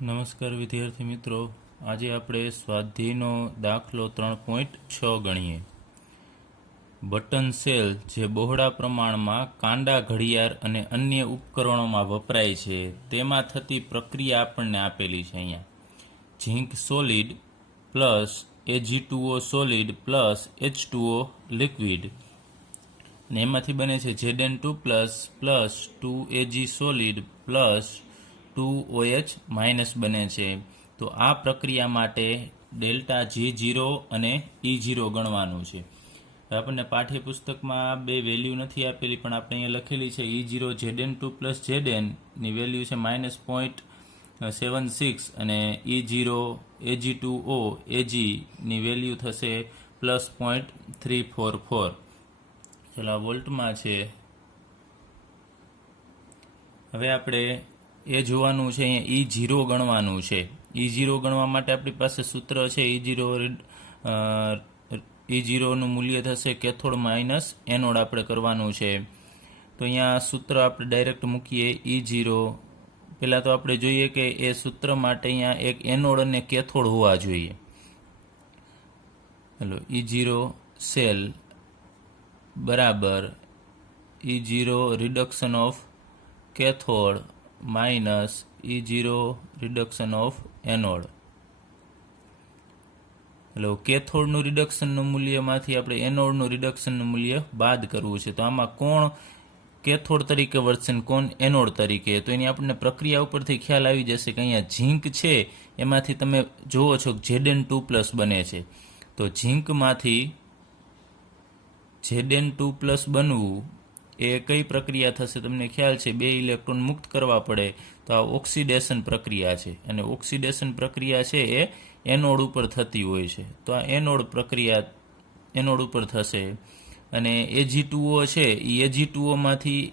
નમસ્કાર વિદ્યાર્થી મિત્રો, આજે આપણે સ્વાધ્યાયનો દાખલો 3.6 ગણીએ. બટન સેલ જે બહોળા પ્રમાણમાં કાંડા ઘડિયાળ અને અન્ય ઉપકરણોમાં વપરાય છે તેમાં થતી પ્રક્રિયા આપણને આપેલી છે. અહીંયા zinc solid plus Ag2O solid plus H2O liquid અને એમાંથી બને છે Zn2 plus 2Ag solid plus 2OH minus બને છે. તો આ પ્રક્રિયા માટે ડેલ્ટા G0 અને E0 ગણવાનું છે. આપણને પાઠ્યપુસ્તકમાં બે વેલ્યુ નથી આપેલી, પણ આપણે અહીંયા લખેલી છે. E0 Zn2 પ્લસ Zn ની વેલ્યુ છે -0.76 અને E0 Ag2O Ag ની વેલ્યુ થશે +0.344. ચાલો આ વોલ્ટમાં છે. હવે આપણે એ જોવાનું છે, અહીંયા E0 ગણવાનું છે. E0 ગણવા માટે આપણી પાસે સૂત્ર છે. E0નું મૂલ્ય થશે કેથોડ માઇનસ એનોડ આપણે કરવાનું છે. તો અહીંયા સૂત્ર આપણે ડાયરેક્ટ મૂકીએ. E0 પહેલાં તો આપણે જોઈએ કે એ સૂત્ર માટે અહીંયા એક એનોડ અને કેથોડ હોવા જોઈએ. ચલો E0 સેલ બરાબર E0 reduction of cathode minus E0 reduction of anode. એટલે કેથોડનું રિડક્શનનું મૂલ્યમાંથી આપણે એનોડનું રિડક્શનનું મૂલ્ય બાદ કરવું છે. તો આમાં કોણ કેથોડ તરીકે વર્તશે ને કોણ એનોડ તરીકે? તો એની આપણને પ્રક્રિયા ઉપરથી ખ્યાલ આવી જશે કે અહીંયા ઝીંક છે એમાંથી તમે જુઓ છો Zn2 પ્લસ બને છે. તો ઝીંકમાંથી Zn2 પ્લસ બનવું એ કઈ પ્રક્રિયા થશે? તમને ખ્યાલ છે, બે ઇલેક્ટ્રોન મુક્ત કરવા પડે તો આ ઓક્સિડેશન પ્રક્રિયા છે. અને ઓક્સિડેશન પ્રક્રિયા છે એ એનોડ ઉપર થતી હોય છે. તો આ એનોડ પ્રક્રિયા એનોડ ઉપર થશે. અને Ag2O છે એ Ag2Oમાંથી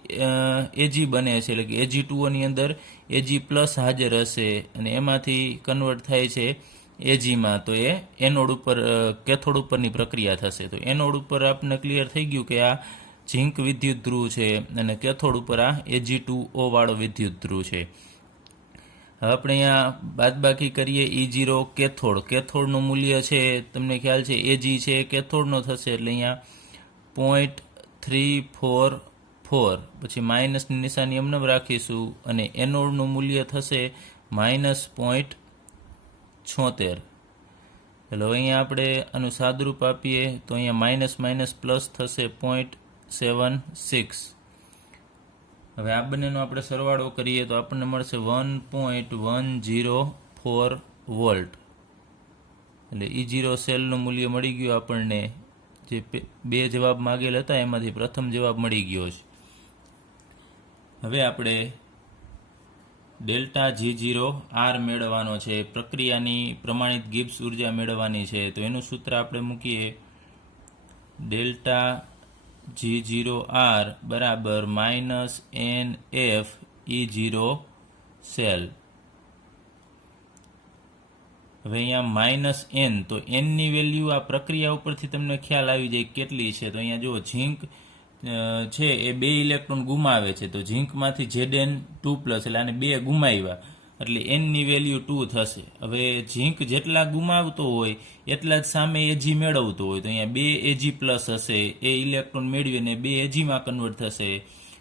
Ag બને છે, એટલે કે Ag2Oની અંદર Ag પ્લસ હાજર હશે અને એમાંથી કન્વર્ટ થાય છે Agમાં. તો એ એનોડ ઉપર કેથોડ ઉપરની પ્રક્રિયા થશે. તો એનોડ ઉપર આપણને ક્લિયર થઈ ગયું કે આ ઝીંક વિદ્યુત ધ્રુવ છે અને કેથોડ ઉપર આ Ag2O વાળો વિદ્યુત ધ્રુવ છે. હવે આપણે અહીંયા બાદબાકી કરીએ. E0 કેથોડ, કેથોડનું મૂલ્ય છે તમને ખ્યાલ છે Ag છે કેથોડનો થશે, એટલે અહીંયા 0.344, પછી માઇનસની નિશાની એમને રાખીશું અને એનોડનું મૂલ્ય થશે -0.76. એટલે અહીંયા આપણે આનું સાદરૂપ આપીએ તો અહીંયા માઇનસ માઇનસ પ્લસ થશે 0.76. હવે આ બંનેનો આપણે સરવાળો કરીએ તો આપણને મળશે 1.104 વોલ્ટ. એટલે E0 સેલનું મૂલ્ય મળી ગયું આપણને. જે બે જવાબ માગેલ હતા એમાંથી પ્રથમ જવાબ મળી ગયો છે. હવે આપણે ડેલ્ટા G0 R મેળવવાનો છે. પ્રક્રિયાની પ્રમાણિત ગિબ્સ ઉર્જા મેળવવાની છે. તો એનું સૂત્ર આપણે મૂકીએ. ડેલ્ટા G0 R બરાબર -NF E0 સેલ. હવે અહીંયા -N, તો N ની વેલ્યુ આ પ્રક્રિયા ઉપરથી તમને ખ્યાલ આવી જાય કેટલી છે. તો અહીંયા જુઓ ઝીંક છે એ બે ઇલેક્ટ્રોન ગુમાવે છે. તો ઝીંકમાંથી Zn2 પ્લસ એટલે આને બે ગુમાવ્યા એટલે N ની વેલ્યુ 2 થશે. હવે ઝીંક જેટલા ગુમાવતો હોય એટલા જ સામે Ag મેળવતો હોય. તો અહીંયા બે Ag પ્લસ હશે, એ ઇલેક્ટ્રોન મેળવીને બે Agમાં કન્વર્ટ થશે.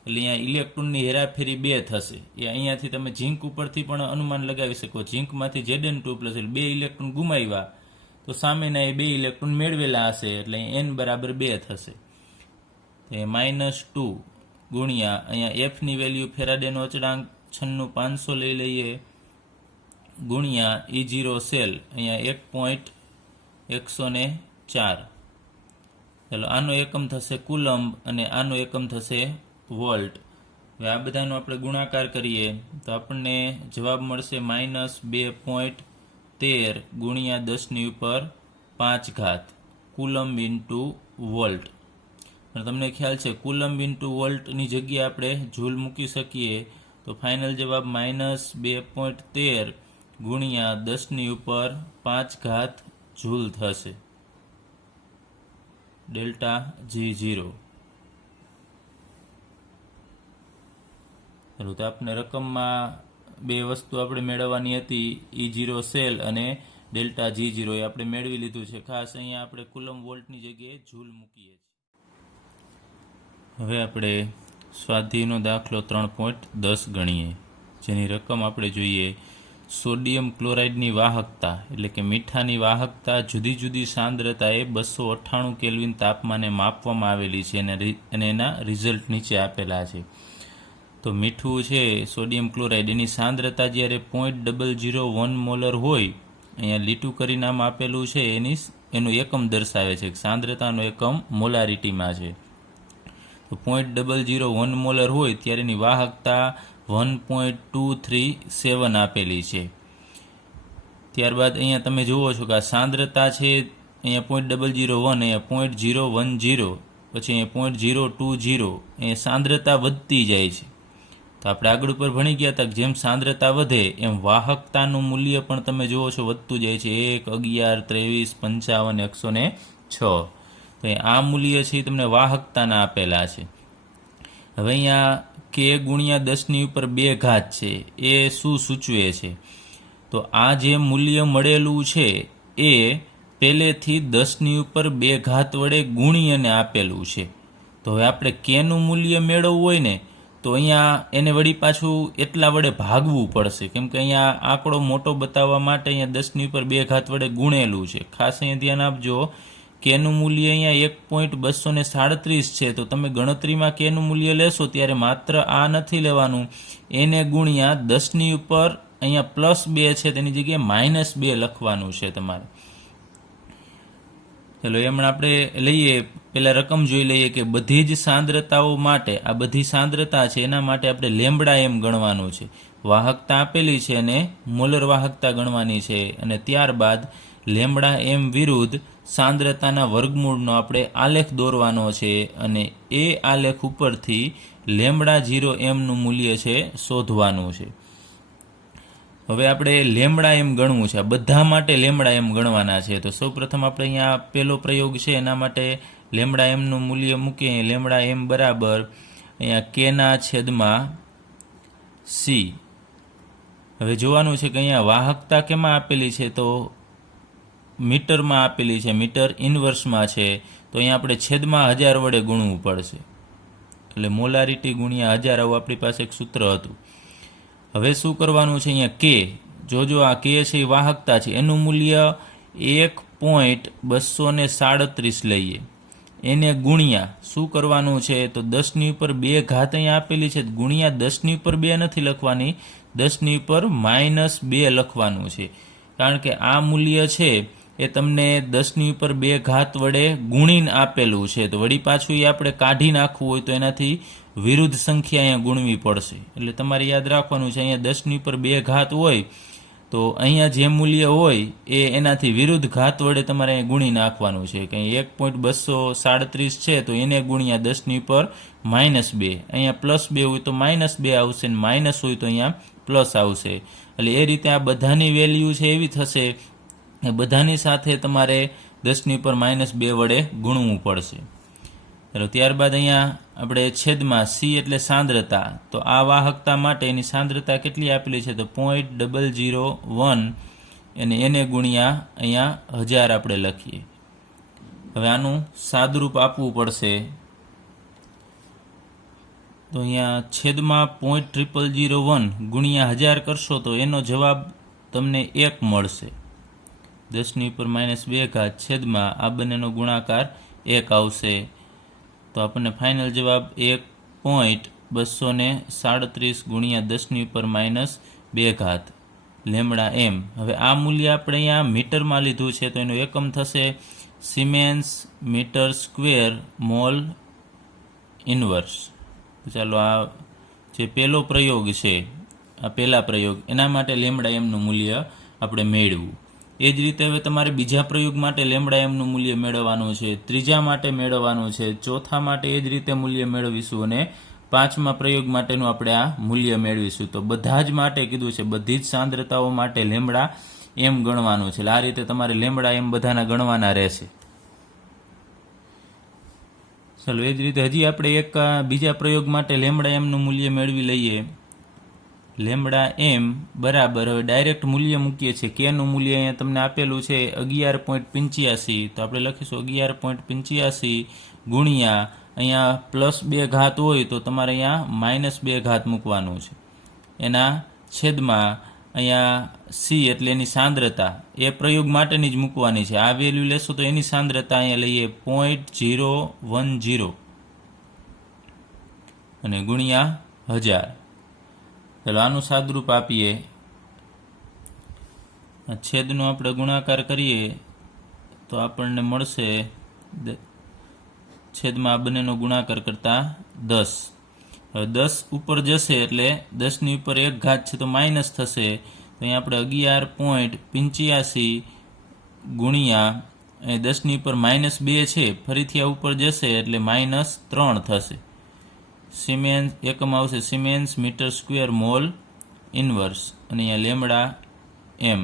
એટલે અહીંયા ઇલેક્ટ્રોનની હેરાફેરી બે થશે. એ અહીંયાથી તમે ઝીંક ઉપરથી પણ અનુમાન લગાવી શકો. ઝીંકમાંથી Zn2 પ્લસ એટલે બે ઇલેક્ટ્રોન ગુમાવ્યા તો સામેના એ બે ઇલેક્ટ્રોન મેળવેલા હશે, એટલે N બરાબર 2 થશે. એ -2 ગુણ્યા અહીંયા Fની વેલ્યુ ફેરાડેનો અચળાંક 96500 લઈ લઈએ ગુણ્યા E0 સેલ અહીંયા 1.104. ચાલો આનો એકમ થશે કુલમ્બ અને આનો એકમ થશે વોલ્ટ. હવે આ બધાનો આપણે ગુણાકાર કરીએ તો આપણને જવાબ મળશે -2.13 ગુણ્યા 10⁵ કુલમ્બ ઇન્ટુ વોલ્ટ. પણ તમને ખ્યાલ છે કુલમ્બ ઇન્ટુ વોલ્ટની જગ્યાએ આપણે જૂલ મૂકી શકીએ. તો ફાઇનલ જવાબ -2.13 ગુણ્યા 10⁵ જૂલ થશે. Delta G0. ચલો તો આપણે રકમમાં બે વસ્તુ આપણે મેળવવાની હતી, E0 સેલ અને ડેલ્ટા G0 એ આપણે મેળવી લીધું છે. ખાસ અહીંયા આપણે કુલમ વોલ્ટની જગ્યાએ જૂલ મૂકીએ છીએ. હવે આપણે સ્વાધ્યાયનો દાખલો 3.10 ગણીએ, જેની રકમ આપણે જોઈએ. સોડિયમ ક્લોરાઇડની વાહકતા એટલે કે મીઠાની વાહકતા જુદી જુદી સાંદ્રતાએ 298 કેલ્વિન તાપમાને માપવામાં આવેલી છે અને એના રિઝલ્ટ નીચે આપેલા છે. તો મીઠું છે સોડિયમ ક્લોરાઇડ, એની સાંદ્રતા જ્યારે 0.001 મોલર હોય, અહીંયા લીટું કરીને આમ આપેલું છે, એનું એકમ દર્શાવે છે. સાંદ્રતાનો એકમ મોલારિટીમાં છે. તો 0.001 મોલર હોય ત્યારે એની વાહકતા 1.237 આપેલી છે. ત્યારબાદ અહીંયા તમે જુઓ છો કે આ સાંદ્રતા છે અહીંયા 0.001, અહીંયા 0.010, પછી અહીંયા 0.020, અહીંયા સાંદ્રતા વધતી જાય છે. તો આપણે આગળ ઉપર ભણી ગયા હતા કે જેમ સાંદ્રતા વધે એમ વાહકતાનું મૂલ્ય પણ તમે જુઓ છો વધતું જાય છે. 1, 11, 23, 55, 106. તો આ મૂલ્ય છે એ તમને વાહકતાના આપેલા છે. હવે અહીંયા k ગુણ્યા 10 ઉપર 2 ઘાત છે, એ શું સૂચવે છે? તો આ જે મૂલ્ય મળેલું છે એ પહેલેથી 10 ઉપર 2 ઘાત વડે ગુણી અને આપેલું છે. તો હવે આપણે કેનું મૂલ્ય મેળવવું હોય ને તો અહીંયા એને વળી પાછું એટલા વડે ભાગવું પડશે, કેમ કે અહીંયા આંકડો મોટો બતાવવા માટે અહીંયા 10 ઉપર 2 ઘાત વડે ગુણેલું છે. ખાસ અહીંયા ધ્યાન આપજો, કેનું મૂલ્ય અહીંયા 1.237 છે. તો તમે ગણતરીમાં કેનું મૂલ્ય લેશો ત્યારે માત્ર આ નથી લેવાનું, એને ગુણ્યા 10 ઉપર અહીંયા +2 છે તેની જગ્યાએ -2 લખવાનું છે તમારે. ચલો એમણે આપણે લઈએ, પહેલાં રકમ જોઈ લઈએ કે બધી જ સાંદ્રતાઓ માટે, આ બધી સાંદ્રતા છે એના માટે આપણે લેમ્બડા એમ ગણવાનું છે. વાહકતા આપેલી છે અને મોલર વાહકતા ગણવાની છે, અને ત્યારબાદ લેમ્બડા એમ વિરુદ્ધ સાંદ્રતાના વર્ગમૂળનો આપણે આલેખ દોરવાનો છે, અને એ આલેખ ઉપરથી લેમ્બડા 0 એમનું મૂલ્ય છે શોધવાનું છે. હવે આપણે લેમ્બડા એમ ગણવું છે, બધા માટે લેમ્બડા એમ ગણવાના છે. તો સૌપ્રથમ આપણે અહીંયા પહેલો પ્રયોગ છે એના માટે લેમ્બડા એમનું મૂલ્ય મૂકીએ. લેમ્બડા એમ બરાબર અહીંયા કેના છેદમાં સી. હવે જોવાનું છે કે અહીંયા વાહકતા કેમાં આપેલી છે? તો મીટરમાં આપેલી છે, મીટર ઇન્વર્સમાં છે. તો અહીંયા આપણે છેદમાં 1000 વડે ગુણવું પડશે, એટલે મોલારિટી ગુણ્યા 1000 આવું આપણી પાસે એક સૂત્ર હતું. હવે શું કરવાનું છે? અહીંયા કે, જોજો આ કે છે એ વાહકતા છે, એનું મૂલ્ય 1.237 લઈએ, એને ગુણ્યા શું કરવાનું છે? તો 10 ઉપર 2 ઘાત અહીંયા આપેલી છે, ગુણ્યા 10 ઉપર 2 નથી લખવાની, 10 ઉપર -2 લખવાનું છે, કારણ કે આ મૂલ્ય છે એ તમને 10 ઉપર 2 ઘાત વડે ગુણીને આપેલું છે. તો વળી પાછું એ આપણે કાઢી નાખવું હોય તો એનાથી વિરુદ્ધ સંખ્યા અહીંયા ગુણવી પડશે. એટલે તમારે યાદ રાખવાનું છે, અહીંયા 10 ઉપર 2 ઘાત હોય તો અહીંયા જે મૂલ્ય હોય એ એનાથી વિરુદ્ધ ઘાત વડે તમારે અહીંયા ગુણી નાખવાનું છે. કે 1.237 છે તો એને ગુણ્યા 10 ઉપર -2, અહીંયા +2 હોય તો -2 આવશે, ને માઇનસ હોય તો અહીંયા પ્લસ આવશે. એટલે એ રીતે આ બધાની વેલ્યુ છે એવી થશે, એ બધાની સાથે તમારે 10 ઉપર -2 વડે ગુણવું પડશે. ચાલો ત્યારબાદ અહીંયા આપણે છેદમાં સી એટલે સાંદ્રતા. તો આ વાહકતા માટે એની સાંદ્રતા કેટલી આપેલી છે? તો 0.001, અને એને ગુણ્યા અહીંયા 1000 આપણે લખીએ. હવે આનું સાદુરૂપ આપવું પડશે. તો અહીંયા છેદમાં 0.0001 ગુણ્યા 1000 કરશો તો એનો જવાબ તમને 1 મળશે. 10 ઉપર -2 ઘાત છેદમાં આ બંનેનો ગુણાકાર 1 આવશે. તો આપણને ફાઇનલ જવાબ 1.237 ગુણ્યા 10 ઉપર -2 ઘાત લેમ્બડા એમ. હવે આ મૂલ્ય આપણે અહીંયા મીટરમાં લીધું છે, તો એનો એકમ થશે siemens metre square mole inverse. ચાલો આ જે પહેલો પ્રયોગ છે, આ પહેલા પ્રયોગ, એના માટે લેમ્બડા એમનું મૂલ્ય આપણે મેળવવું. એ જ રીતે હવે તમારે બીજા પ્રયોગ માટે લેમ્બડા એમનું મૂલ્ય મેળવવાનું છે, ત્રીજા માટે મેળવવાનું છે, ચોથા માટે એ જ રીતે મૂલ્ય મેળવીશું, અને પાંચમા પ્રયોગ માટેનું આપણે આ મૂલ્ય મેળવીશું. તો બધા જ માટે કીધું છે, બધી જ સાંદ્રતાઓ માટે લેમ્બડા એમ ગણવાનું છે. આ રીતે તમારે લેમ્બડા એમ બધાના ગણવાના રહેશે. ચાલો એ જ રીતે હજી આપણે એક બીજા પ્રયોગ માટે લેમ્બડા એમનું મૂલ્ય મેળવી લઈએ. લેમડા એમ બરાબર, હવે ડાયરેક્ટ મૂલ્ય મૂકીએ છીએ. કેનું મૂલ્ય અહીંયા તમને આપેલું છે 11.85, તો આપણે લખીશું 11.85 ગુણ્યા અહીંયા +2 હોય તો તમારે અહીંયા -2 મૂકવાનું છે. એના છેદમાં અહીંયા સી એટલે એની સાંદ્રતા એ પ્રયોગ માટેની જ મૂકવાની છે. આ વેલ્યુ લેશો તો એની સાંદ્રતા અહીંયા લઈએ 0.010 અને ગુણ્યા 1000. ચાલો આનું સાદરૂપ આપીએ. છેદનો આપણે ગુણાકાર કરીએ તો આપણને મળશે છેદમાં આ બંનેનો ગુણાકાર કરતાં 10. હવે 10 ઉપર જશે એટલે 10ની ઉપર 1 છે તો માઇનસ થશે. તો અહીંયા આપણે 11.85 ગુણ્યા 10ની ઉપર -2 છે, ફરીથી આ ઉપર જશે એટલે -3 થશે. સિમેન્સ એકમ આવશે siemens metre square mole inverse અને અહીંયા લેમડા એમ.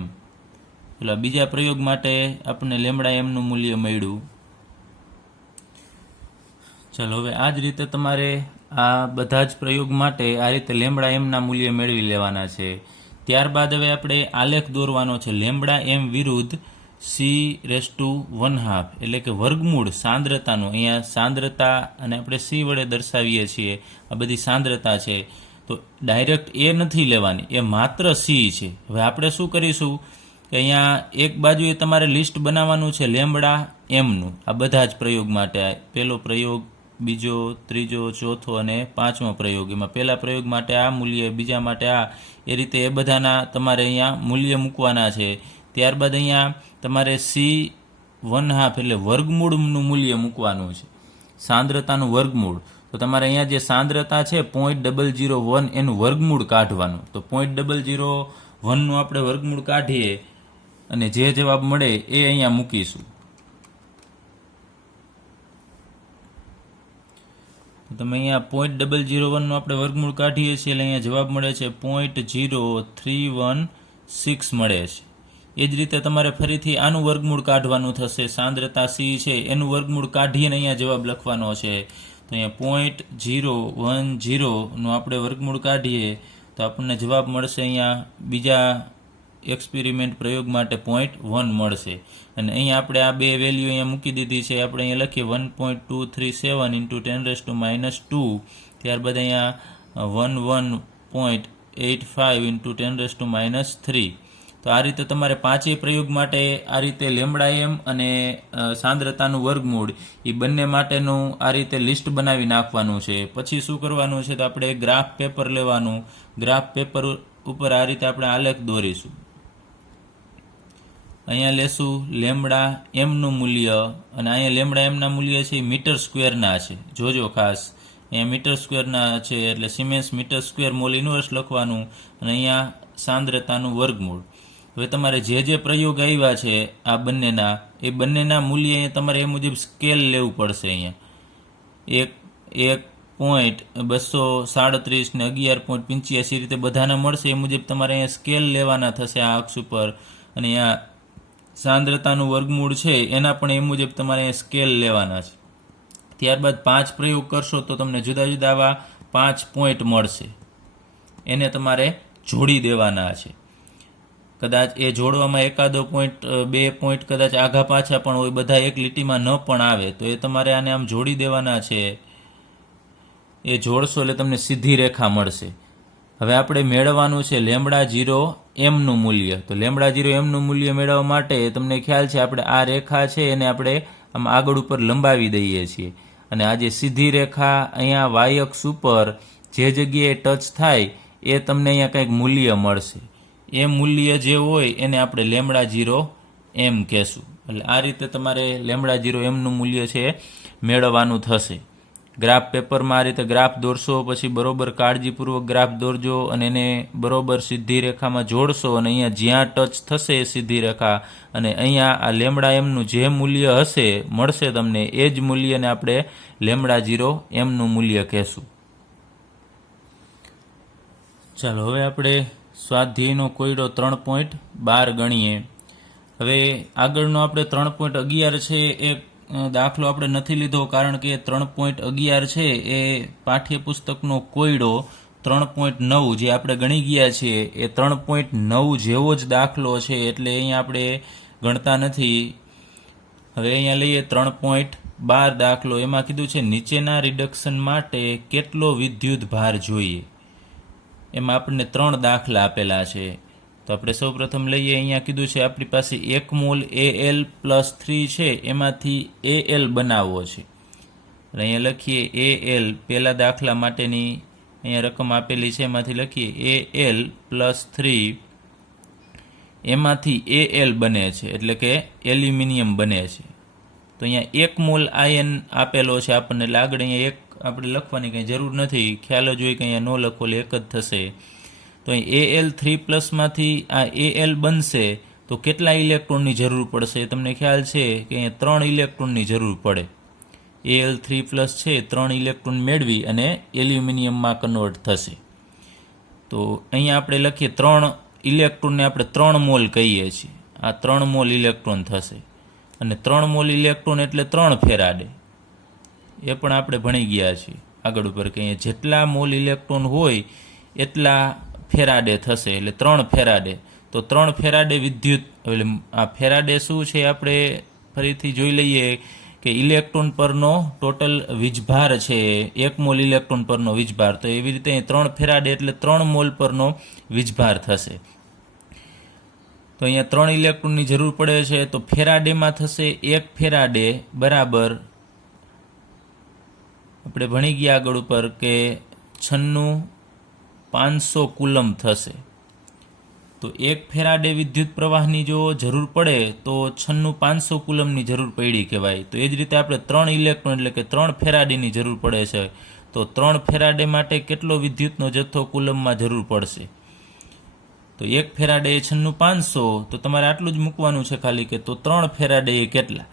એટલે બીજા પ્રયોગ માટે આપણને લેમડા એમનું મૂલ્ય મળ્યું. ચાલો હવે આ જ રીતે તમારે આ બધા જ પ્રયોગ માટે આ રીતે લેમડા એમના મૂલ્ય મેળવી લેવાના છે. ત્યારબાદ હવે આપણે આલેખ દોરવાનો છે લેમડા એમ વિરુદ્ધ C⁻½ એટલે કે વર્ગમૂળ સાંદ્રતાનું. અહીંયા સાંદ્રતા અને આપણે C વડે દર્શાવીએ છીએ. આ બધી સાંદ્રતા છે તો ડાયરેક્ટ એ નથી લેવાની, એ માત્ર C છે. હવે આપણે શું કરીશું કે અહીંયા એક બાજુએ તમારે લિસ્ટ બનાવવાનું છે લેમડા એમનું આ બધા જ પ્રયોગ માટે. પહેલો પ્રયોગ, બીજો, ત્રીજો, ચોથો અને પાંચમો પ્રયોગ. એમાં પહેલા પ્રયોગ માટે આ મૂલ્ય, બીજા માટે આ, એ રીતે એ બધાના તમારે અહીંયા મૂલ્ય મૂકવાના છે. ત્યારબાદ અહીંયા તમારે C⁻½ એટલે વર્ગમૂળનું મૂલ્ય મૂકવાનું છે, સાંદ્રતાનું વર્ગમૂળ. તો તમારે અહીંયા જે સાંદ્રતા છે 0.001 એનું વર્ગમૂળ કાઢવાનું. તો 0.001નું આપણે વર્ગમૂળ કાઢીએ અને જે જવાબ મળે એ અહીંયા મૂકીશું. તમે અહીંયા 0.001નું આપણે વર્ગમૂળ કાઢીએ છીએ એટલે અહીંયા જવાબ મળે છે 0.0316 મળે છે. એ જ રીતે તમારે ફરીથી આનું વર્ગમૂળ કાઢવાનું થશે. સાંદ્રતા C છે એનું વર્ગમૂળ કાઢીને અહીંયા જવાબ લખવાનો છે. તો અહીંયા 0.010નું આપણે વર્ગમૂળ કાઢીએ તો આપણને જવાબ મળશે અહીંયા બીજા એક્સપેરિમેન્ટ પ્રયોગ માટે 0.1 મળશે. અને અહીંયા આપણે આ બે વેલ્યુ અહીંયા મૂકી દીધી છે. આપણે અહીંયા લખીએ 1.237 × 10⁻², ત્યારબાદ અહીંયા 11.85 × 10⁻³ તો આ રીતે તમારે પાંચેય પ્રયોગ માટે આ રીતે લેમડા એમ અને સાંદ્રતાનું વર્ગમૂળ એ બંને માટેનું આ રીતે લિસ્ટ બનાવી નાખવાનું છે. પછી શું કરવાનું છે તો આપણે ગ્રાફ પેપર લેવાનું. ગ્રાફ પેપર ઉપર આ રીતે આપણે આલેખ દોરીશું. અહીંયા લેશું લેમડા એમનું મૂલ્ય અને અહીંયા લેમડા એમના મૂલ્ય છે મીટર સ્ક્વેરના છે. જોજો ખાસ અહીંયા મીટર સ્ક્વેરના છે એટલે siemens metre square mole inverse લખવાનું અને અહીંયા સાંદ્રતાનું વર્ગમૂળ. હવે તમારે જે જે પ્રયોગ આવ્યા છે આ બંનેના એ બંનેના મૂલ્ય તમારે એ મુજબ સ્કેલ લેવું પડશે. અહીંયા 1.237 ને 11.85 રીતે બધાના મળશે એ મુજબ તમારે અહીંયા સ્કેલ લેવાના થશે આ અક્ષ ઉપર. અને અહીંયા સાંદ્રતાનું વર્ગમૂળ છે એના પણ એ મુજબ તમારે અહીંયા સ્કેલ લેવાના છે. ત્યારબાદ 5 પ્રયોગ કરશો તો તમને જુદા જુદા આવા 5 પોઈન્ટ મળશે. એને તમારે જોડી દેવાના છે. કદાચ એ જોડવામાં એકાદો પોઈન્ટ, 2 પોઈન્ટ કદાચ આઘા પાછા પણ હોય, બધા એક લીટીમાં ન પણ આવે તો એ તમારે આને આમ જોડી દેવાના છે. એ જોડશો એટલે તમને સીધી રેખા મળશે. હવે આપણે મેળવવાનું છે લેમડા 0m મૂલ્ય. તો લેમડા 0m મૂલ્ય મેળવવા માટે તમને ખ્યાલ છે આપણે આ રેખા છે એને આપણે આમ આગળ ઉપર લંબાવી દઈએ છીએ અને આ જે સીધી રેખા અહીંયા વાય અક્ષ ઉપર જે જગ્યાએ ટચ થાય એ તમને અહીંયા કંઈક મૂલ્ય મળશે. એ મૂલ્ય જે હોય એને આપણે લેમડા 0m કહેશું. એટલે આ રીતે તમારે લેમડા 0mનું મૂલ્ય છે મેળવવાનું થશે. ગ્રાફ પેપરમાં આ રીતે ગ્રાફ દોરશો, પછી બરોબર કાળજીપૂર્વક ગ્રાફ દોરજો અને એને બરોબર સીધી રેખામાં જોડશો અને અહીંયા જ્યાં ટચ થશે સીધી રેખા અને અહીંયા આ લેમડા એમનું જે મૂલ્ય હશે મળશે તમને એ જ મૂલ્યને આપણે લેમડા 0mનું મૂલ્ય કહેશું. ચાલો હવે આપણે સ્વાધ્યાયનો કોયડો 3.12 ગણીએ. હવે આગળનો આપણે 3.11 છે એ દાખલો આપણે નથી લીધો કારણ કે 3.11 છે એ પાઠ્યપુસ્તકનો કોયડો 3.9 જે આપણે ગણી ગયા છીએ એ 3.9 જેવો જ દાખલો છે, એટલે અહીંયા આપણે ગણતા નથી. હવે અહીંયા લઈએ 3.12 દાખલો. એમાં કીધું છે નીચેના રિડક્શન માટે કેટલો વિદ્યુત ભાર જોઈએ. એમાં આપણને 3 દાખલા આપેલા છે. તો આપણે સૌ પ્રથમ લઈએ. અહીંયા કીધું છે આપણી પાસે 1 મોલ Al+3 છે, એમાંથી Al બનાવવો છે. અહીંયા લખીએ Al, પહેલા દાખલા માટેની અહીંયા રકમ આપેલી છે, એમાંથી લખીએ Al+3, એમાંથી Al બને છે, એટલે કે એલ્યુમિનિયમ બને છે. તો અહીંયા 1 મોલ આયન આપેલો છે આપણને, એટલે આગળ અહીંયા 1 આપણે લખવાની કંઈ જરૂર નથી, ખ્યાલ જ હોય કે અહીંયા ન લખો એટલે 1 જ થશે. તો અહીં Al3+ માંથી આ Al બનશે તો કેટલા ઇલેક્ટ્રોનની જરૂર પડશે? તમને ખ્યાલ છે કે અહીંયા 3 ઇલેક્ટ્રોનની જરૂર પડે. Al3+ છે, 3 ઇલેક્ટ્રોન મેળવી અને એલ્યુમિનિયમમાં કન્વર્ટ થશે. તો અહીંયા આપણે લખીએ 3 ઇલેક્ટ્રોનને આપણે 3 મોલ કહીએ છીએ. આ 3 મોલ ઇલેક્ટ્રોન થશે, અને 3 મોલ ઇલેક્ટ્રોન એટલે 3 ફેરાડે. એ પણ આપણે ભણી ગયા છીએ આગળ ઉપર કે અહીંયા જેટલા મોલ ઇલેક્ટ્રોન હોય એટલા ફેરાડે થશે, એટલે 3 ફેરાડે. તો 3 ફેરાડે વિદ્યુત, એટલે આ ફેરાડે શું છે આપણે ફરીથી જોઈ લઈએ કે ઇલેક્ટ્રોન પરનો ટોટલ વીજભાર છે, 1 મોલ ઇલેક્ટ્રોન પરનો વીજભાર. તો એવી રીતે 3 ફેરાડે એટલે 3 મોલ પરનો વીજભાર થશે. તો અહીંયા 3 ઇલેક્ટ્રોનની જરૂર પડે છે, તો ફેરાડેમાં થશે 1 ફેરાડે બરાબર, આપણે ભણી ગયા આગળ ઉપર કે 96,500 કુલમ થશે. તો 1 ફેરાડે વિદ્યુત પ્રવાહની જો જરૂર પડે તો 96,500 કુલમની જરૂર પડી કહેવાય. તો એ જ રીતે આપણે 3 ઇલેક્ટ્રોન એટલે કે 3 ફેરાડેની જરૂર પડે છે. તો 3 ફેરાડે માટે કેટલો વિદ્યુતનો જથ્થો કુલમમાં જરૂર પડશે? તો 1 ફેરાડે એ 96,500, તો તમારે આટલું જ મૂકવાનું છે ખાલી, કે તો 3 ફેરાડે એ કેટલા?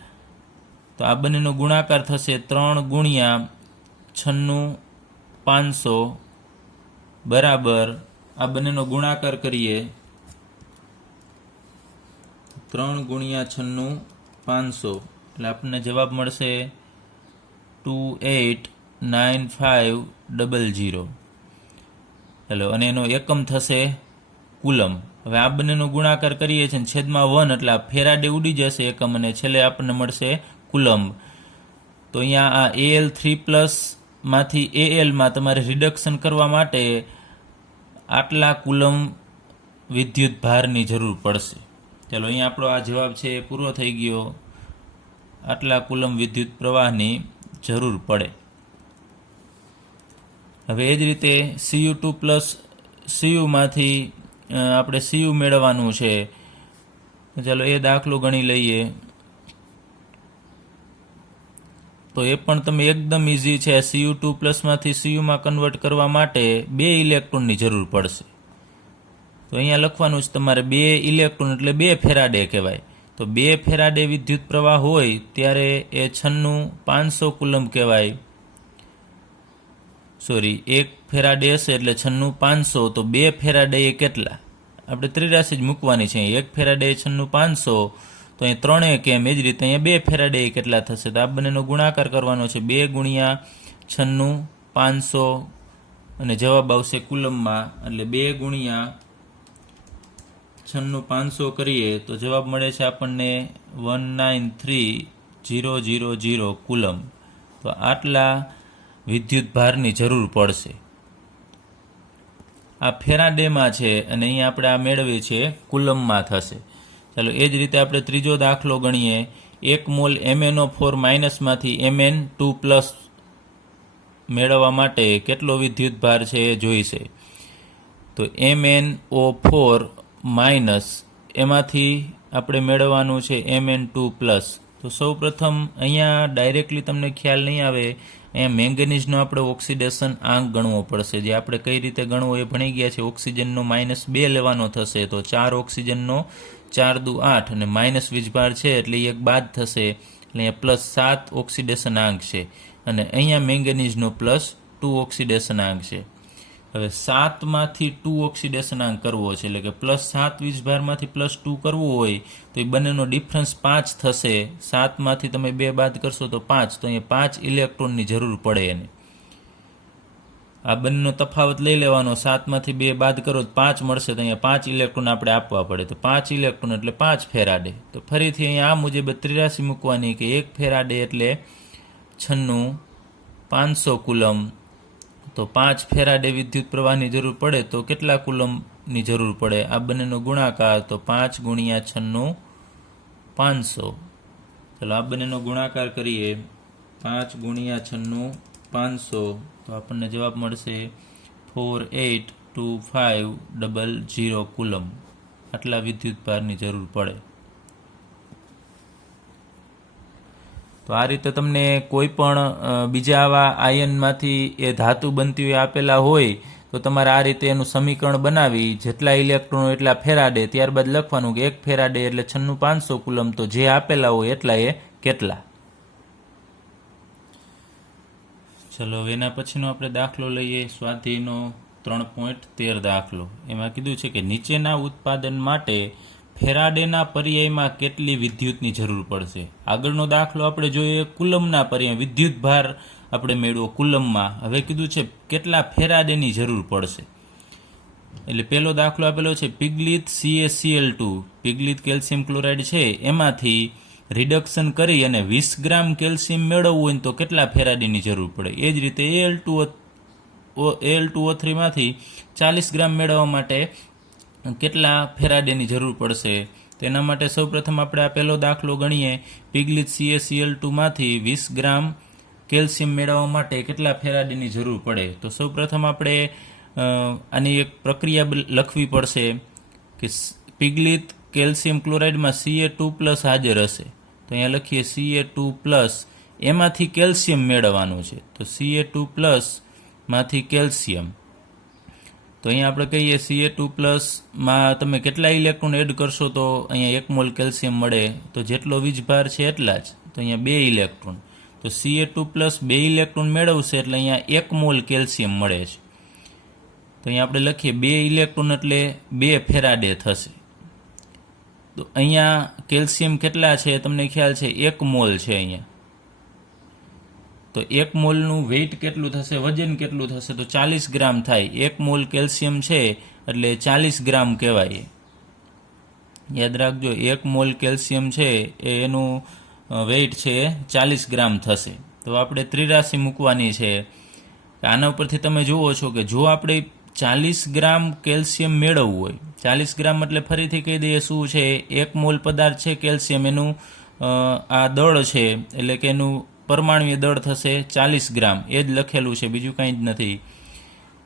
તો આ બંનેનો ગુણાકાર થશે 3 ગુણ્યા 96,500 બરાબર, આ બંનેનો ગુણાકાર કરીએ 3 ગુણ્યા 96,500 એટલે આપણને જવાબ મળશે 289500. હેલો, અને એનો એકમ થશે કુલમ. હવે આ બંનેનો ગુણાકાર કરીએ છીએ, છેદમાં 1 એટલે આ ફેરાડે ઉડી જશે એકમ, અને છેલ્લે આપણને મળશે કુલમ. તો અહીંયા આ Al3+ માંથી Alમાં તમારે રિડક્શન કરવા માટે આટલા કુલમ વિદ્યુત ભારની જરૂર પડશે. ચાલો, અહીંયા આપણો આ જવાબ છે એ પૂરો થઈ ગયો. આટલા કુલમ વિદ્યુત પ્રવાહની જરૂર પડે. હવે એ જ રીતે Cu2+ Cuમાંથી આપણે Cu મેળવવાનું છે. ચાલો એ દાખલો ગણી લઈએ. તો એ પણ તમે એકદમ ઇઝી છે. Cu2+ માંથી Cuમાં કન્વર્ટ કરવા માટે 2 ઇલેક્ટ્રોનની જરૂર પડશે. તો અહીંયા લખવાનું છે તમારે 2 ઇલેક્ટ્રોન એટલે 2 ફેરાડે કહેવાય. તો 2 ફેરાડે વિદ્યુત પ્રવાહ હોય ત્યારે એ 96,500 કુલમ કહેવાય. સોરી, 1 ફેરાડે હશે એટલે 96,500, તો 2 ફેરાડે એ કેટલા? આપણે ત્રિરાશી જ મૂકવાની છે. 1 ફેરાડે 96,500, તો અહીં 3 કેમ, એ જ રીતે અહીંયા 2 ફેરાડે કેટલા થશે? તો આ બંનેનો ગુણાકાર કરવાનો છે 2 ગુણ્યા 96,500, અને જવાબ આવશે કુલમમાં, એટલે 2 ગુણ્યા 96,500 કરીએ તો જવાબ મળે છે આપણને 193,000 કુલમ. તો આટલા વિદ્યુત ભારની જરૂર પડશે. આ ફેરાડેમાં છે, અને અહીંયા આપણે આ મેળવીએ છીએ કુલમમાં થશે. ચાલો એ જ રીતે આપણે ત્રીજો દાખલો ગણીએ. 1 મોલ MnO4- માંથી Mn2+ મેળવવા માટે કેટલો વિદ્યુત ભાર છે એ જોઈશે. તો MnO4- એમાંથી આપણે મેળવવાનું છે Mn2+. તો સૌ પ્રથમ અહીંયા ડાયરેક્ટલી તમને ખ્યાલ નહીં આવે, અહીંયા મેંગેનીઝનો આપણે ઓક્સિડેશન આંક ગણવો પડશે. જે આપણે કઈ રીતે ગણવો એ ભણી ગયા છે. ઓક્સિજનનો -2 લેવાનો થશે, તો 4 ઓક્સિજનનો 4 દુ 8, અને માઇનસ વીજભાર છે એટલે એક બાદ થશે, એટલે અહીંયા +7 ઓક્સિડેશન આંક છે, અને અહીંયા મેંગેનીઝનો +2 ઓક્સિડેશન આંક છે. હવે 7 માંથી 2 ઓક્સિડેશન આંક કરવો છે, એટલે કે +7 વીજભારમાંથી +2 કરવું હોય તો એ બંનેનો ડિફરન્સ 5 થશે. 7 માંથી તમે 2 બાદ કરશો તો 5, તો અહીંયા 5 ઇલેક્ટ્રોનની જરૂર પડે એને. આ બંનેનો તફાવત લઈ લેવાનો, 7માંથી 2 બાદ કરો તો 5 મળશે, તો અહીંયા 5 ઇલેક્ટ્રોન આપણે આપવા પડે, તો 5 ઇલેક્ટ્રોન એટલે 5 ફેરાડે. તો ફરીથી અહીંયા આ મુજબ 83 મૂકવાની કે 1 ફેરાડે એટલે 96,500 કુલમ. તો 5 ફેરાડે વિદ્યુત પ્રવાહની જરૂર પડે તો કેટલા કુલમની જરૂર પડે? આ બંનેનો ગુણાકાર, તો 5 × 96,500. ચાલો આ બંનેનો ગુણાકાર કરીએ, 5 × 96,500, તો આપણને જવાબ મળશે 482500 કુલમ. આટલા વિદ્યુત ભારની જરૂર પડે. તો આ રીતે તમને કોઈ પણ બીજા આવા આયનમાંથી એ ધાતુ બનતી હોય આપેલા હોય તો તમારે આ રીતે એનું સમીકરણ બનાવી જેટલા ઇલેક્ટ્રોનો એટલા ફેરાડે, ત્યારબાદ લખવાનું કે 1 ફેરાડે એટલે 96,500 કુલમ, તો જે આપેલા હોય એટલા એ કેટલા. ચલો એના પછીનો આપણે દાખલો લઈએ, સ્વાધ્યાયનો 3.13 દાખલો. એમાં કીધું છે કે નીચેના ઉત્પાદન માટે ફેરાડેના પર્યાયમાં કેટલી વિદ્યુતની જરૂર પડશે. આગળનો દાખલો આપણે જોઈએ કુલમના પર્યાય, વિદ્યુત ભાર આપણે મેળવો કુલમમાં. હવે કીધું છે કેટલા ફેરાડેની જરૂર પડશે. એટલે પહેલો દાખલો આપેલો છે પિગલિત CaCl2, પિગલિત કેલ્શિયમ ક્લોરાઇડ છે, એમાંથી રિડક્શન કરી અને 20 ગ્રામ કેલ્શિયમ મેળવવું હોય તો કેટલા ફેરાડેની જરૂર પડે. એ જ રીતે Al2O3 માંથી 40 ગ્રામ મેળવવા માટે કેટલા ફેરાડેની જરૂર પડશે. તેના માટે સૌપ્રથમ આપણે આ પહેલો દાખલો ગણીએ. પિગલિત CaCl2 માંથી 20 ગ્રામ કેલ્શિયમ મેળવવા માટે કેટલા ફેરાડેની જરૂર પડે. તો સૌપ્રથમ આપણે આની એક પ્રક્રિયા લખવી પડશે કે પિગલિત કેલ્શિયમ ક્લોરાઇડમાં Ca2+ હાજર હશે, તો અહીંયા લખીએ Ca2+, એમાંથી કેલ્શિયમ મેળવવાનું છે, તો Ca2+ માંથી કેલ્શિયમ. તો અહીંયા આપણે કહીએ Ca2+માં તમે કેટલા ઇલેક્ટ્રોન એડ કરશો તો અહીંયા 1 મોલ કેલ્શિયમ મળે, તો જેટલો વીજભાર છે એટલા જ, તો અહીંયા 2 ઇલેક્ટ્રોન. તો Ca2+ 2 ઇલેક્ટ્રોન મેળવશે એટલે અહીંયા 1 મોલ કેલ્શિયમ મળે છે. તો અહીંયા આપણે લખીએ 2 ઇલેક્ટ્રોન એટલે 2 ફેરાડે થશે. તો અહીંયા કેલ્શિયમ કેટલા છે તમને ખ્યાલ છે, 1 મોલ છે અહીંયા. તો 1 મોલનું વેઇટ કેટલું થશે, વજન કેટલું થશે, તો 40 ગ્રામ થાય. 1 મોલ કેલ્શિયમ છે એટલે 40 ગ્રામ કહેવાય. યાદ રાખજો, 1 મોલ કેલ્શિયમ છે એનું વેઇટ છે 40 ગ્રામ થશે. તો આપણે ત્રિરાશિ મૂકવાની છે. આના ઉપરથી તમે જુઓ છો કે જો આપણે 40 ગ્રામ કેલ્શિયમ મેળવવું હોય, 40 ગ્રામ એટલે ફરીથી કહી દઈએ શું છે, 1 મોલ પદાર્થ છે કેલ્શિયમ, એનું આ દળ છે એટલે કે એનું પરમાણુય દળ થશે 40 ગ્રામ. એ જ લખેલું છે, બીજું કંઈ જ નથી.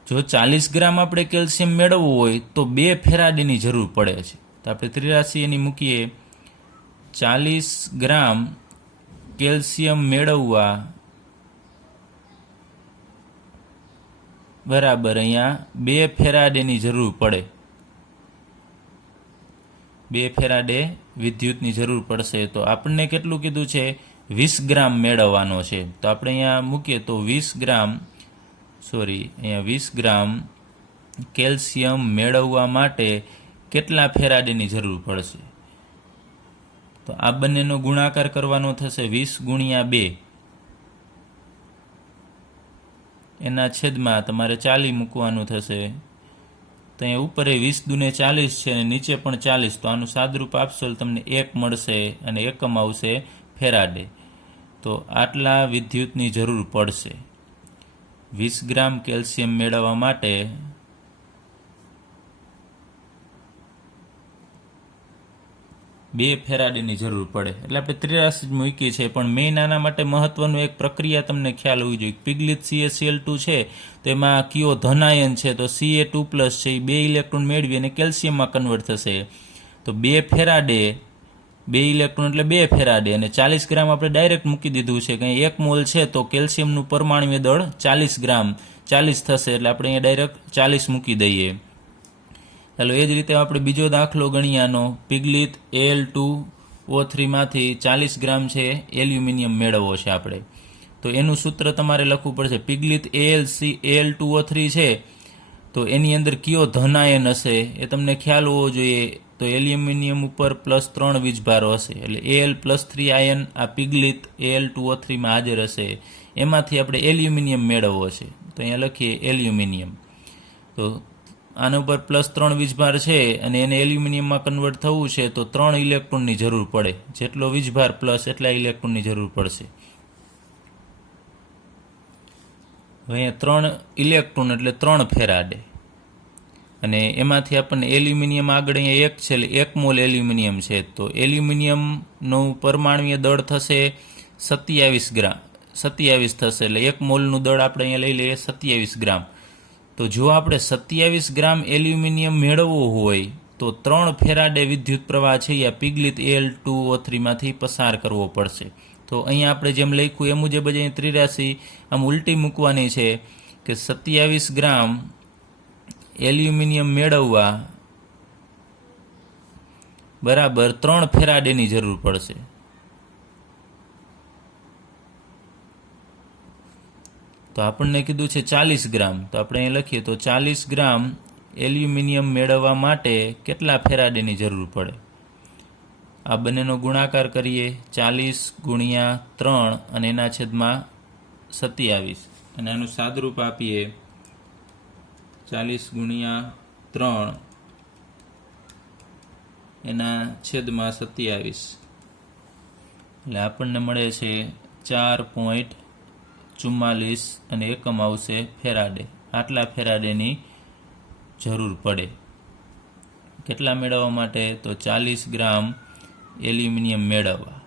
જો 40 ગ્રામ આપણે કેલ્શિયમ મેળવવું હોય તો 2 ફેરાડેની જરૂર પડે છે. તો આપણે ત્રિરાશિ એની મૂકીએ, 40 ગ્રામ કેલ્શિયમ મેળવવા બરાબર અહીંયા 2 ફેરાડેની જરૂર પડે. 2 ફેરાડે વિદ્યુતની જરૂર પડશે. તો આપણને કેટલું કીધું છે, 20 ગ્રામ મેળવવાનો છે. તો આપણે અહીંયા મૂકીએ તો 20 ગ્રામ કેલ્શિયમ મેળવવા માટે કેટલા ફેરાડેની જરૂર પડશે. તો આ બંનેનો ગુણાકાર કરવાનો થશે 20 × 2, એના છેદમાં તમારે 40 મૂકવાનું થશે. તો અહીંયા ઉપર 20 × 40 છે અને નીચે પણ 40, તો આનું સાદરૂપ આપશો તમને 1 મળશે અને એકમ આવશે ફેરાડે. તો આટલા વિદ્યુતની જરૂર પડશે 20 ગ્રામ કેલ્શિયમ મેળવવા માટે. 2 ફેરાડેની જરૂર પડે. એટલે આપણે ત્રિરાશિ જ મૂકી છે, પણ મેઇન આના માટે મહત્વનું એક પ્રક્રિયા તમને ખ્યાલ હોવી જોઈએ. પિગલિત CaCl2 છે તો એમાં કયો ધન આયન છે, તો Ca2+ છે, એ 2 ઇલેક્ટ્રોન મેળવી અને કેલ્શિયમમાં કન્વર્ટ થશે. તો 2 ફેરાડે, 2 ઇલેક્ટ્રોન એટલે 2 ફેરાડે, અને 40 ગ્રામ આપણે ડાયરેક્ટ મૂકી દીધું છે કે 1 મોલ છે તો કેલ્શિયમનું પરમાણુય દળ 40 ગ્રામ 40 થશે, એટલે આપણે અહીંયા ડાયરેક્ટ 40 મૂકી દઈએ. ચાલો એ જ રીતે આપણે બીજો દાખલો ગણીએ આનો. પિગલિત Al2O3 માંથી 40 ગ્રામ છે એલ્યુમિનિયમ મેળવવો છે આપણે. તો એનું સૂત્ર તમારે લખવું પડશે. પિગલિત Al2O3 છે તો એની અંદર કયો ધન આયન હશે એ તમને ખ્યાલ હોવો જોઈએ. તો એલ્યુમિનિયમ ઉપર +3 વીજભારો હશે, એટલે Al+3 આયન આ પિગલિત Al2O3 માં હાજર હશે, એમાંથી આપણે એલ્યુમિનિયમ મેળવવો છે. તો અહીંયા લખીએ એલ્યુમિનિયમ. તો આના ઉપર +3 વીજભાર છે અને એને એલ્યુમિનિયમમાં કન્વર્ટ થવું છે, તો 3 ઇલેક્ટ્રોનની જરૂર પડે. જેટલો વીજભાર પ્લસ એટલા ઇલેક્ટ્રોનની જરૂર પડશે. અહીંયા 3 ઇલેક્ટ્રોન એટલે 3 ફેરાડે, અને એમાંથી આપણને એલ્યુમિનિયમ આગળ અહીંયા 1 છે, એટલે 1 મોલ એલ્યુમિનિયમ છે. તો એલ્યુમિનિયમનું પરમાણુય દળ થશે 27 ગ્રામ, 27 થશે, એટલે 1 મોલનું દળ આપણે અહીંયા લઈ લઈએ 27 ગ્રામ. તો જો આપણે 27 ગ્રામ એલ્યુમિનિયમ મેળવવું હોય તો 3 ફેરાડે વિદ્યુત પ્રવાહ છે એ પિગલિત Al2O3 માંથી પસાર કરવો પડશે. તો અહીંયા આપણે જેમ લખ્યું એ મુજબ જ અહીં 83 આમ ઉલટી મૂકવાની છે કે 27 ગ્રામ એલ્યુમિનિયમ મેળવવા બરાબર 3 ફેરાડેની જરૂર પડશે. તો આપણને કીધું છે 40 ગ્રામ, તો આપણે અહીં લખીએ તો 40 ગ્રામ એલ્યુમિનિયમ મેળવવા માટે કેટલા ફેરાડેની જરૂર પડે. આ બંનેનો ગુણાકાર કરીએ, 40 ગુણ્યા 3 અને એના છેદમાં 27, અને આનું સાદરૂપ આપીએ 40 ગુણ્યા 3 એના છેદમાં 27, એટલે આપણને મળે છે 4.44 અને એકમ આવશે ફેરાડે. આટલા ફેરાડેની જરૂર પડે કેટલા મેળવવા માટે? તો 40 ગ્રામ એલ્યુમિનિયમ મેળવવા.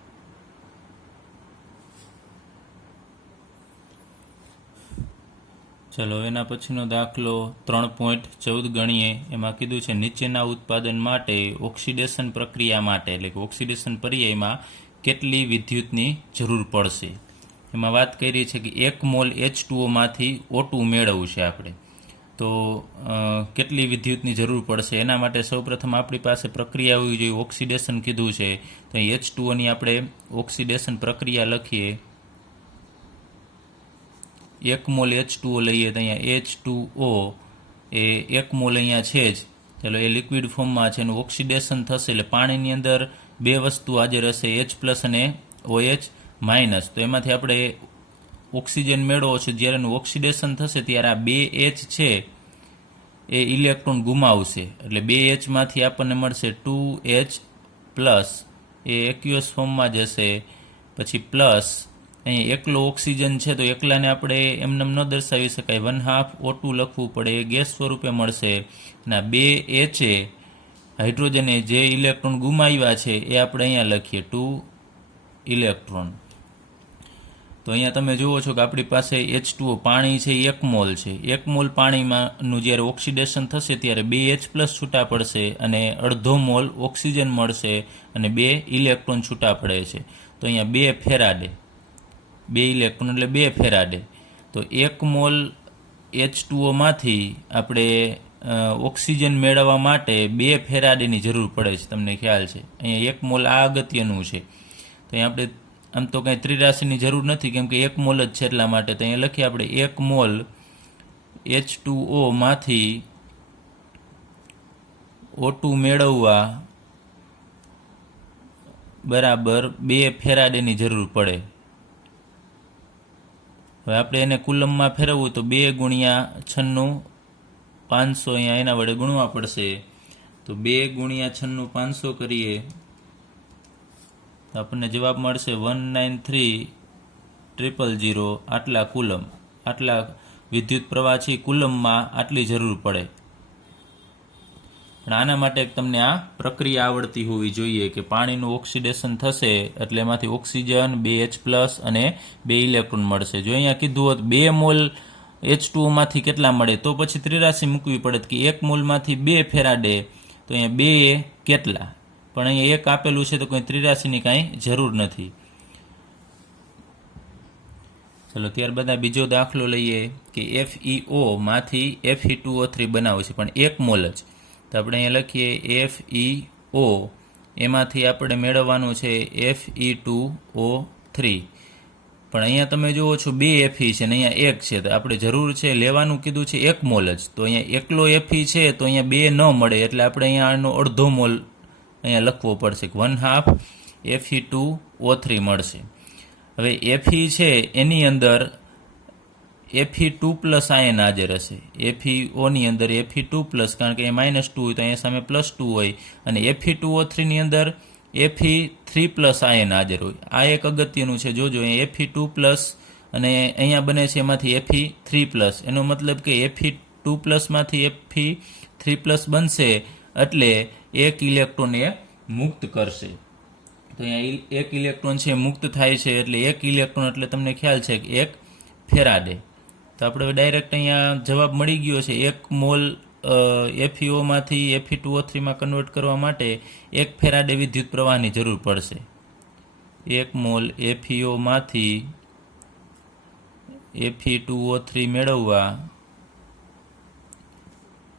ચલો એના પછીનો દાખલો 3.14 ગણીએ. એમાં કીધું છે નીચેના ઉત્પાદન માટે ઓક્સિડેશન પ્રક્રિયા માટે, એટલે કે ઓક્સિડેશન પર્યાયમાં કેટલી વિદ્યુતની જરૂર પડશે. એમાં વાત કરી છે કે 1 મોલ H2O માંથી O2 મેળવવું છે આપણે, તો કેટલી વિદ્યુતની જરૂર પડશે. એના માટે સૌપ્રથમ આપણી પાસે પ્રક્રિયા હોવી જોઈએ. ઓક્સિડેશન કીધું છે, તો H2Oની આપણે ઓક્સિડેશન પ્રક્રિયા લખીએ. 1 મોલ H2O લઈએ તો અહીંયા H2O એ 1 મોલ અહીંયા છે જ, ચાલો એ લિક્વિડ ફોર્મમાં છે, એનું ઓક્સિડેશન થશે એટલે પાણીની અંદર 2 વસ્તુ હાજર હશે, H+ અને OH-. તો એમાંથી આપણે ઓક્સિજન મેળવો છે, જ્યારે એનું ઓક્સિડેશન થશે ત્યારે આ 2 H છે એ ઇલેક્ટ્રોન ગુમાવશે, એટલે 2 H માંથી આપણને મળશે 2H+, એ એક્યુએસ ફોર્મમાં જશે. પછી પ્લસ અહીં એકલો ઓક્સિજન છે તો એકલાને આપણે એમને ન દર્શાવી શકાય, 1/2 O2 લખવું પડે, એ ગેસ સ્વરૂપે મળશે. અને 2 H હાઇડ્રોજને જે ઇલેક્ટ્રોન ગુમાવ્યા છે એ આપણે અહીંયા લખીએ 2 ઇલેક્ટ્રોન. તો અહીંયા તમે જુઓ છો કે આપણી પાસે H2O પાણી છે 1 મોલ છે. 1 મોલ પાણીમાંનું જ્યારે ઓક્સિડેશન થશે ત્યારે 2H+ છૂટા પડશે અને અડધો મોલ ઓક્સિજન મળશે અને 2 ઇલેક્ટ્રોન છૂટા પડે છે. તો અહીંયા 2 ફેરાડે, 2 ઇલેક્ટ્રોન એટલે 2 ફેરાડે. તો 1 મોલ H2O માંથી આપણે ઓક્સિજન મેળવવા માટે 2 ફેરાડેની જરૂર પડે છે, તમને ખ્યાલ છે. અહીંયા 1 મોલ આ અગત્યનું છે. તો અહીંયા આપણે આમ તો કંઈ ત્રિરાશીની જરૂર નથી કેમ કે 1 મોલ જ છે એટલા માટે. તો અહીંયા લખીએ આપણે 1 મોલ H2O માંથી O2 મેળવવા બરાબર 2 ફેરાડેની જરૂર પડે. હવે આપણે એને કુલમમાં ફેરવવું તો 2 ગુણ્યા 96 500 અહીંયા એના વડે ગુણવા પડશે. તો 2 ગુણ્યા 96 500 કરીએ તો આપણને જવાબ મળશે 193,000. આટલા કુલમ, આટલા વિદ્યુત પ્રવાહ છે કુલમમાં આટલી જરૂર પડે. પણ આના માટે તમને આ પ્રક્રિયા આવડતી હોવી જોઈએ કે પાણીનું ઓક્સિડેશન થશે એટલે એમાંથી ઓક્સિજન 2H+ અને 2 ઇલેક્ટ્રોન મળશે. જો અહીંયા કીધું હોત 2 મોલ H2O માંથી કેટલા મળે તો પછી ત્રિરાશી મૂકવી પડે કે 1 મોલમાંથી 2 ફેરાડે, તો અહીંયા 2 કેટલા, પણ અહીંયા 1 આપેલું છે તો કોઈ ત્રિરાશીની કાંઈ જરૂર નથી. ચલો ત્યારબાદ બીજો દાખલો લઈએ કે FeO માંથી Fe2O3 બનાવે છે પણ 1 મોલ જ. તો આપણે અહીંયા લખીએ FeO એમાંથી આપણે મેળવવાનું છે Fe2O3, પણ અહીંયા તમે જુઓ છો 2 Fe છે ને અહીંયા 1 છે, તો આપણે જરૂર છે લેવાનું કીધું છે 1 મોલ જ. તો અહીંયા એકલો Fe છે તો અહીંયા 2 ન મળે એટલે આપણે અહીંયા આનો અડધો મોલ અહીંયા લખવો પડશે કે 1/2 Fe2O3 મળશે. હવે Fe છે એની અંદર Fe2 પ્લસ આયન હાજર હશે. FeOની અંદર Fe2 પ્લસ, કારણ કે એ -2 હોય તો અહીંયા સામે +2 હોય, અને Fe2O3 ની અંદર Fe3 પ્લસ આયન હાજર હોય. આ એક અગત્યનું છે, જોજો અહીંયા Fe2 પ્લસ અને અહીંયા બને છે એમાંથી Fe3 પ્લસ. એનો મતલબ કે Fe2 પ્લસમાંથી Fe3 પ્લસ બનશે એટલે એક ઇલેક્ટ્રોન એ મુક્ત કરશે. તો અહીંયા એક ઇલેક્ટ્રોન છે મુક્ત થાય છે, એટલે એક ઇલેક્ટ્રોન એટલે તમને ખ્યાલ છે કે એક ફેરાડે. તો આપણે ડાયરેક્ટ અહીંયા જવાબ મળી ગયો છે. 1 મોલ FeOમાંથી Fe2O3 માં કન્વર્ટ કરવા માટે 1 ફેરાડે વિદ્યુત પ્રવાહની જરૂર પડશે. 1 મોલ FeOમાંથી Fe2O3 મેળવવા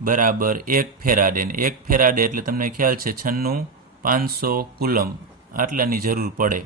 બરાબર 1 ફેરાડે. 1 ફેરાડે એટલે તમને ખ્યાલ છે 96,500 કુલમ આટલાની જરૂર પડે.